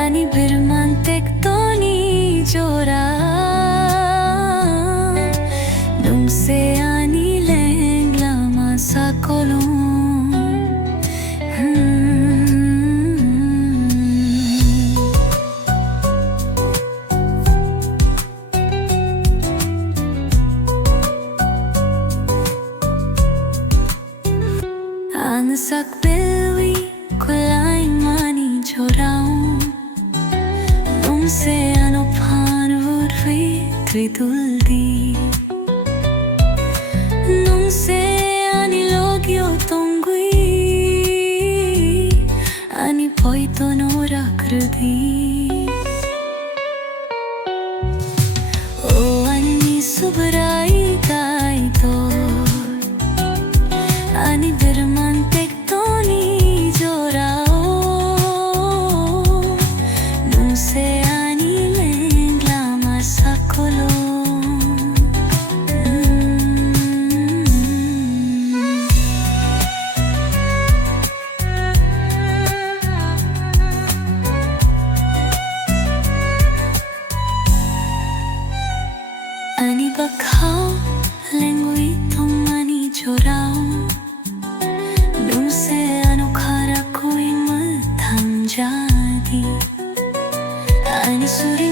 Ani birmantek toni jora Nung se ani lengla masa kolong Anasak bewi kulay mani jorao Nung se ano panur trituldi Nung se ani logyo tongui Ani poito nora krudi O ani subrai kaito Ani birmantek toni jorao Nung se ani lengla masa kolong Ani bakhaw lengui tong ani jorao Nung se ano khara koi mathang jadi Ani suri